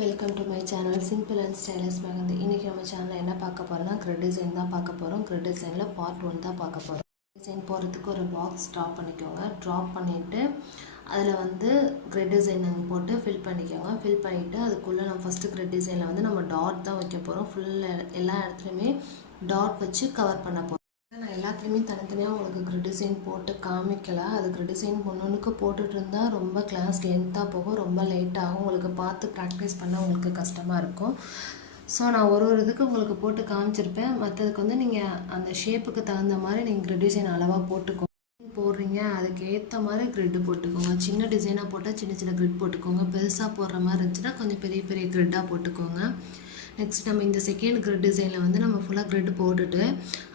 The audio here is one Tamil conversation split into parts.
Welcome to my channel simple and stylish mehndi. இன்றைக்கி நம்ம சேனலில் என்ன பார்க்க போகிறோம்னா கிரிட் டிசைன் தான் பார்க்க போகிறோம். கிரிட் டிசைனில் பார்ட் 1 தான் பார்க்க போகிறோம். டிசைன் போகிறதுக்கு ஒரு பாக்ஸ் ட்ராப் பண்ணிக்கோங்க. ட்ராப் பண்ணிவிட்டு அதில் வந்து கிரிட் டிசைன் போட்டு ஃபில் பண்ணிக்கோங்க. ஃபில் பண்ணிவிட்டு அதுக்குள்ளே நம்ம ஃபஸ்ட்டு கிரிட் டிசைனில் வந்து நம்ம டாட் தான் வைக்க போகிறோம். எல்லா இடத்துலையுமே டாட் வச்சு கவர் பண்ண போகிறோம். நான் எல்லாத்துலேயுமே தனித்தனியாக உங்களுக்கு கிரிட் டிசைன் போட்டு காமிக்கலை. அது கிரிட் டிசைன் ஒன்றுக்கு போட்டுட்டு இருந்தால் ரொம்ப கிளாஸ் லென்த்தாக போகும், ரொம்ப லேட் ஆகும். உங்களுக்கு பார்த்து ப்ராக்டிஸ் பண்ண உங்களுக்கு கஷ்டமாக இருக்கும். ஸோ நான் ஒரு இதுக்கு உங்களுக்கு போட்டு காமிச்சிருப்பேன். மற்றதுக்கு வந்து நீங்கள் அந்த ஷேப்புக்கு தகுந்த மாதிரி நீங்கள் கிரிட் டிசைன் அளவாக போட்டுக்கோங்க. போடுறீங்க அதுக்கு ஏற்ற மாதிரி கிரிட்டு போட்டுக்கோங்க. சின்ன டிசைனாக போட்டால் சின்ன சின்ன கிரிட் போட்டுக்கோங்க. பெருசாக போடுற மாதிரி இருந்துச்சுன்னா கொஞ்சம் பெரிய பெரிய கிரிட்டாக போட்டுக்கோங்க. நெக்ஸ்ட் நம்ம இந்த செகண்ட் கிரிட் டிசைனில் வந்து நம்ம ஃபுல்லாக கிரிட் போட்டுட்டு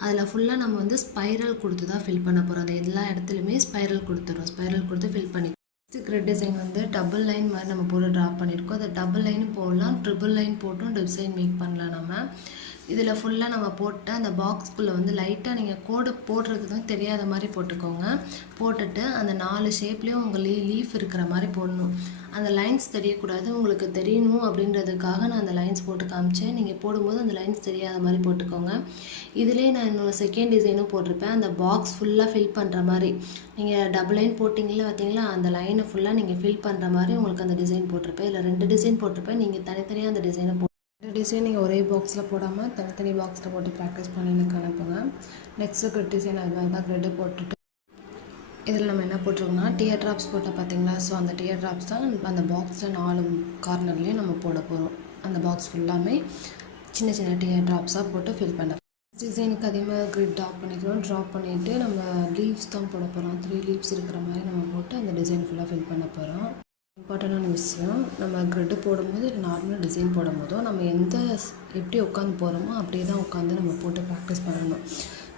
அதில் ஃபுல்லாக நம்ம வந்து ஸ்பைரல் கொடுத்து தான் ஃபில் பண்ண போகிறோம். அது எல்லா இடத்துலையுமே ஸ்பைரல் கொடுத்துரும். ஸ்பைரல் கொடுத்து ஃபில் பண்ணி நெக்ஸ்ட் கிரிட் டிசைன் வந்து டபுள் லைன் மாதிரி நம்ம போட்டு ட்ரா பண்ணியிருக்கோம். அதை டபுள் லைன் போடலாம், ட்ரிபிள் லைன் போட்டும் டிசைன் மேக் பண்ணலாம். நம்ம இதில் ஃபுல்லாக நம்ம போட்டு அந்த பாக்ஸ்குள்ளே வந்து லைட்டாக நீங்கள் கோடு போடுறதுக்கு தெரியாத மாதிரி போட்டுக்கோங்க. போட்டுட்டு அந்த 4 ஷேப்லேயும் உங்கள் லீஃப் இருக்கிற மாதிரி போடணும். அந்த லைன்ஸ் தெரியக்கூடாது, உங்களுக்கு தெரியணும் அப்படின்றதுக்காக நான் அந்த லைன்ஸ் போட்டு காமிச்சேன். நீங்கள் போடும்போது அந்த லைன்ஸ் தெரியாத மாதிரி போட்டுக்கோங்க. இதிலே நான் இன்னொரு செகண்ட் டிசைனும் போட்டிருப்பேன். அந்த பாக்ஸ் ஃபுல்லாக ஃபில் பண்ணுற மாதிரி நீங்கள் டபுள் லைன் போட்டிங்களா பார்த்தீங்களா, அந்த லைனை ஃபுல்லாக நீங்கள் ஃபில் பண்ணுற மாதிரி உங்களுக்கு அந்த டிசைன் போட்டிருப்பேன். இல்லை 2 டிசைன் போட்டிருப்பேன். நீங்கள் தனித்தனியாக அந்த டிசைனை டிசைன் நீங்கள் ஒரே பாக்ஸில் போடாமல் தனித்தனி பாக்ஸில் போட்டு ப்ராக்டிஸ் பண்ணி எனக்கு அனுப்புங்க. நெக்ஸ்ட்டு கிரிட் டிசைன் அது மாதிரி தான் கிரிட்டு போட்டுட்டு இதில் நம்ம என்ன போட்டிருக்கோம்னா டியர் ட்ராப்ஸ் போட்டால் பார்த்தீங்களா. ஸோ அந்த டியர் ட்ராப்ஸ் தான் அந்த பாக்ஸில் 4 கார்னர்லேயும் நம்ம போட போகிறோம். அந்த பாக்ஸ் ஃபுல்லாமே சின்ன சின்ன டியர் ட்ராப்ஸாக போட்டு ஃபில் பண்ண டிசைனுக்கு அதே மாதிரி கிரிட் ட்ராப் பண்ணிக்கிறோம். ட்ராப் பண்ணிவிட்டு நம்ம லீவ்ஸ் தான் போட போகிறோம். 3 லீவ்ஸ் இருக்கிற மாதிரி நம்ம போட்டு அந்த டிசைன் ஃபுல்லாக ஃபில் பண்ண போகிறோம். இம்பார்ட்டண்டான விஷயம், நம்ம கிரிட்டு போடும்போது நார்மல் டிசைன் போடும் போதும் நம்ம எப்படி உட்காந்து போகிறோமோ அப்படியே தான் உட்காந்து நம்ம போட்டு ப்ராக்டிஸ் பண்ணணும்.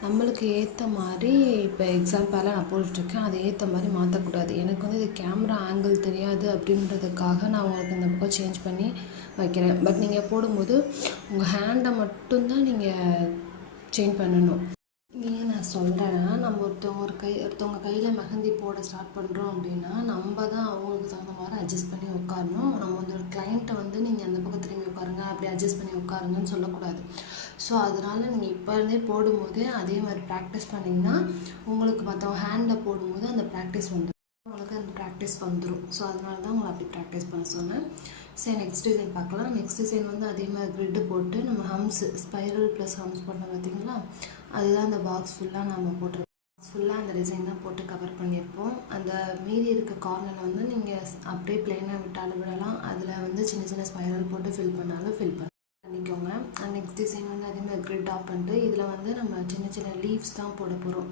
நம்மளுக்கு ஏற்ற மாதிரி இப்போ எக்ஸாம்பிளாக நான் போட்டுட்ருக்கேன், அதை ஏற்ற மாதிரி மாற்றக்கூடாது. எனக்கு வந்து இது கேமரா ஆங்கிள் தெரியாது அப்படின்றதுக்காக நான் உங்களுக்கு இந்த பக்கம் சேஞ்ச் பண்ணி வைக்கிறேன். பட் நீங்கள் போடும்போது உங்கள் ஹேண்டை மட்டும்தான் நீங்கள் சேஞ்ச் பண்ணணும். ஏன் நான் சொல்கிறேன்னா, நம்ம ஒருத்தவங்க கையில் மெஹந்தி போட ஸ்டார்ட் பண்ணுறோம் அப்படின்னா நம்ம தான் அவங்களுக்கு தகுந்த மாதிரி அட்ஜஸ்ட் பண்ணி உட்காரணும். நம்ம வந்து ஒரு கிளைண்ட்டை வந்து நீங்கள் அந்த பக்கம் திரும்பி உட்காருங்க, அப்படி அட்ஜஸ்ட் பண்ணி உட்காருங்கன்னு சொல்லக்கூடாது. ஸோ அதனால் நீங்கள் இப்போ இருந்தே போடும்போது அதே மாதிரி ப்ராக்டிஸ் பண்ணிங்கன்னா உங்களுக்கு மற்றவங்க ஹேண்டில் போடும்போது அந்த ப்ராக்டிஸ் வந்துடும். உங்களுக்கு அந்த ப்ராக்டிஸ் வந்துடும். ஸோ அதனால தான் உங்களை அப்படி ப்ராக்டிஸ் பண்ண சொன்னேன். சரி, நெக்ஸ்ட் டிசைன் பார்க்கலாம். நெக்ஸ்ட் டிசைன் வந்து அதே மாதிரி கிரிட்டு போட்டு நம்ம ஸ்பைரல் ப்ளஸ் ஹம்ஸ் போட்டோம் பார்த்தீங்களா, அதுதான் அந்த பாக்ஸ் ஃபுல்லாக நம்ம போட்டிருப்போம். ஃபுல்லாக அந்த டிசைன் தான் போட்டு கவர் பண்ணியிருப்போம். அந்த மீதி இருக்க கார்னரில் வந்து நீங்கள் அப்படியே பிளெயினாக விட்டாலும் விடலாம். அதில் வந்து சின்ன சின்ன ஸ்பைரல் போட்டு ஃபில் பண்ணாலும் பண்ணிக்கோங்க. நெக்ஸ்ட் டிசைன் வந்து அதே மாதிரி கிரிட் ஆஃப் பண்ணிட்டு இதில் வந்து நம்ம சின்ன சின்ன லீவ்ஸ் தான் போட போகிறோம்.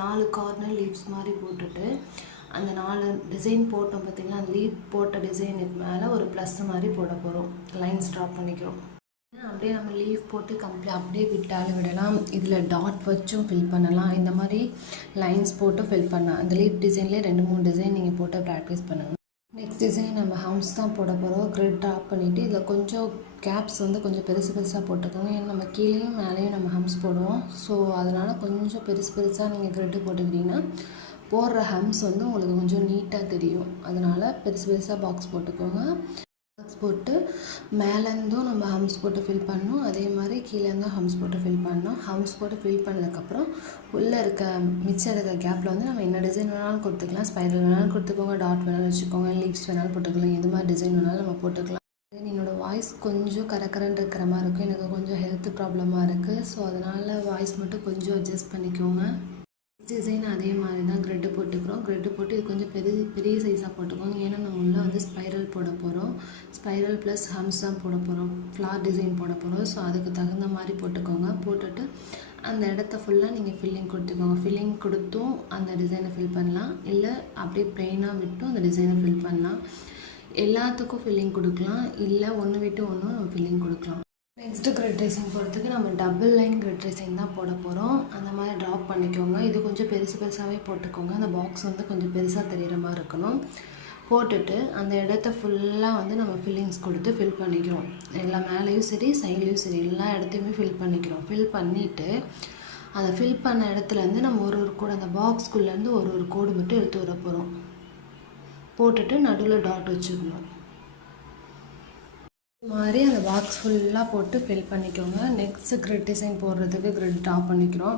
4 கார்னர் லீவ்ஸ் மாதிரி போட்டுட்டு அந்த 4 டிசைன் போட்டோம் பார்த்திங்கன்னா, அந்த லீவ் போட்ட டிசைனுக்கு மேலே ஒரு ப்ளஸ் மாதிரி போட போகிறோம். லைன்ஸ் ட்ராப் பண்ணிக்கிறோம். அப்படியே நம்ம லீவ் போட்டு அப்படியே விட்டாலும் விடலாம். இதில் டாட் வச்சும் ஃபில் பண்ணலாம். இந்த மாதிரி லைன்ஸ் போட்டு ஃபில் பண்ணலாம். அந்த லீவ் டிசைன்லேயே 2-3 டிசைன் நீங்கள் போட்டு ப்ராக்டிஸ் பண்ணுங்கள். நெக்ஸ்ட் டிசைன் நம்ம ஹம்ஸ் தான் போட போகிறோம். கிரிட் ட்ராப் பண்ணிவிட்டு இதில் கொஞ்சம் கேப்ஸ் வந்து கொஞ்சம் பெருசாக போட்டுக்கோங்க. ஏன்னா நம்ம கீழேயும் மேலேயும் நம்ம ஹம்ஸ் போடுவோம். ஸோ அதனால் கொஞ்சம் பெருசாக நீங்கள் கிரிட்டு போட்டுக்கிட்டிங்கன்னா போடுற ஹம்ஸ் வந்து உங்களுக்கு கொஞ்சம் நீட்டாக தெரியும். அதனால் பெருசாக பாக்ஸ் போட்டுக்கோங்க. பாக்ஸ் போட்டு மேலேருந்தும் நம்ம ஹம்ஸ் போட்டு ஃபில் பண்ணணும். அதே மாதிரி கீழேருந்தும் ஹம்ஸ் போட்டு ஃபில் பண்ணணும். ஹம்ஸ் போட்டு ஃபில் பண்ணதுக்கப்புறம் உள்ளே மிச்சம் இருக்க கேப்பில் வந்து நம்ம என்ன டிசைன் வேணாலும் கொடுத்துக்கலாம். ஸ்பைரல் வேணாலும் கொடுத்துக்கோங்க, டாட் வேணாலும் வச்சுக்கோங்க, லீவ்ஸ் வேணாலும் போட்டுக்கலாம், எது மாதிரி டிசைன் வேணாலும் நம்ம போட்டுக்கலாம். என்னோடய வாய்ஸ் கொஞ்சம் கரக்கரன்னு இருக்கிற மாதிரி இருக்கும். எனக்கு கொஞ்சம் ஹெல்த் ப்ராப்ளமாக இருக்குது. ஸோ அதனால் வாய்ஸ் மட்டும் கொஞ்சம் அட்ஜஸ்ட் பண்ணிக்கோங்க. டிசைன் அதே மாதிரி தான் கிரிட்டு போட்டுக்கிறோம். கிரிட்டு போட்டு இது கொஞ்சம் பெரிய சைஸாக போட்டுக்கோங்க. ஏன்னா நம்ம உள்ளே வந்து ஸ்பைரல் போட போகிறோம். ஸ்பைரல் ப்ளஸ் ஹம்ஸ் தான் போட போகிறோம். ஃப்ளார் டிசைன் போட போகிறோம். ஸோ அதுக்கு தகுந்த மாதிரி போட்டுக்கோங்க. போட்டுட்டு அந்த இடத்த ஃபுல்லாக நீங்கள் ஃபில்லிங் கொடுத்துக்கோங்க. ஃபில்லிங் கொடுத்தும் அந்த டிசைனை ஃபில் பண்ணலாம், இல்லை அப்படியே ப்ளெயினாக விட்டும் அந்த டிசைனை ஃபில் பண்ணலாம். எல்லாத்துக்கும் ஃபில்லிங் கொடுக்கலாம், இல்லை ஒன்று விட்டு ஒன்று நம்ம ஃபில்லிங் கொடுக்கலாம். நெக்ஸ்ட்டு கிரிட் டிசைன் போடுறதுக்கு நம்ம டபுள் லைன் கிரிட் டிசைன் தான் போட போகிறோம். அந்த மாதிரி ட்ராப் பண்ணிக்கோங்க. இது கொஞ்சம் பெருசாகவே போட்டுக்கோங்க. அந்த பாக்ஸ் வந்து கொஞ்சம் பெருசாக தெரிகிற மாதிரி இருக்கணும். போட்டுட்டு அந்த இடத்த ஃபுல்லாக வந்து நம்ம ஃபில்லிங்ஸ் கொடுத்து ஃபில் பண்ணிக்கிறோம். எல்லா மேலேயும் சரி சைட்லேயும் சரி எல்லா இடத்தையுமே ஃபில் பண்ணிக்கிறோம். ஃபில் பண்ணிவிட்டு அதை ஃபில் பண்ண இடத்துலேருந்து நம்ம ஒரு கோடு, அந்த பாக்ஸ்குள்ளேருந்து ஒரு கோடு மட்டும் எடுத்து வர போகிறோம். போட்டுட்டு நடுவில் டாட் வச்சுக்கணும். இது மாதிரி அந்த பாக்ஸ் ஃபுல்லாக போட்டு ஃபில் பண்ணிக்கோங்க. நெக்ஸ்ட்டு கிரிட் டிசைன் போடுறதுக்கு கிரிட் ட்ரா பண்ணிக்கிறோம்.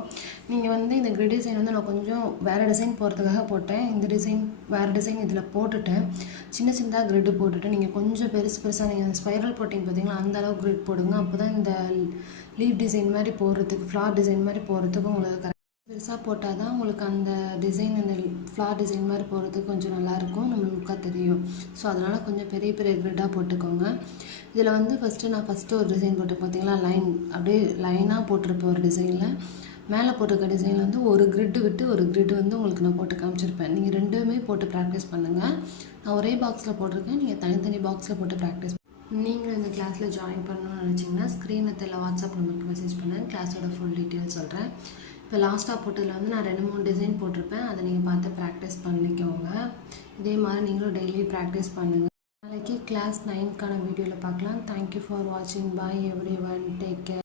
நீங்கள் வந்து இந்த கிரிட் டிசைன் வந்து நான் கொஞ்சம் வேறு டிசைன் போடுறதுக்காக போட்டேன். இந்த டிசைன் வேறு டிசைன் இதில் போட்டுட்டேன். சின்ன சின்னதாக கிரிட்டு போட்டுட்டு நீங்கள் கொஞ்சம் பெருசு பெருசாக நீங்கள் ஸ்பைரல் போட்டிங்க பார்த்தீங்களா, அந்த அளவுக்கு கிரிட் போடுங்க. அப்போ தான் இந்த லீவ் டிசைன் மாதிரி போடுறதுக்கு, ஃப்ளார் டிசைன் மாதிரி போடுறதுக்கு உங்களுக்கு கரெக்ட். பெருசாக போட்டால் தான் உங்களுக்கு அந்த டிசைன், அந்த ஃப்ளார் டிசைன் மாதிரி போடுறதுக்கு கொஞ்சம் நல்லாயிருக்கும், நம்ம லுக்காக தெரியும். ஸோ அதனால் கொஞ்சம் பெரிய பெரிய கிரிட்டாக போட்டுக்கோங்க. இதில் வந்து ஃபஸ்ட்டு ஒரு டிசைன் போட்டு பார்த்தீங்களா, லைன் அப்படியே லைனாக போட்டிருப்பேன் ஒரு டிசைனில். மேலே போட்டிருக்க டிசைனில் வந்து ஒரு கிரிட்டு விட்டு ஒரு கிரிட்டு வந்து உங்களுக்கு நான் போட்டு காமிச்சிருப்பேன். நீங்கள் ரெண்டுமே போட்டு ப்ராக்டிஸ் பண்ணுங்கள். நான் ஒரே பாக்ஸில் போட்டிருக்கேன், நீங்கள் தனித்தனி பாக்ஸில் போட்டு ப்ராக்டிஸ். நீங்களும் இந்த கிளாஸில் ஜாயின் பண்ணணும்னு நினச்சிங்கன்னா ஸ்க்ரீனில் தெரியல வாட்ஸ்அப் நம்பருக்கு மெசேஜ் பண்ணுங்கள். கிளாஸோட ஃபுல் டீட்டெயில் சொல்கிறேன். இப்போ லாஸ்ட்டாக போட்டதில் வந்து நான் 2-3 டிசைன் போட்டிருப்பேன். அதை நீங்கள் பார்த்து ப்ராக்டிஸ் பண்ணிக்கோங்க. இதே மாதிரி நீங்களும் டெய்லி ப்ராக்டிஸ் பண்ணுங்கள். நாளைக்கு கிளாஸ் 9க்கான வீடியோவில் பார்க்கலாம். தேங்க்யூ ஃபார் வாட்சிங். பாய் எவ்ரி ஒன். Take care.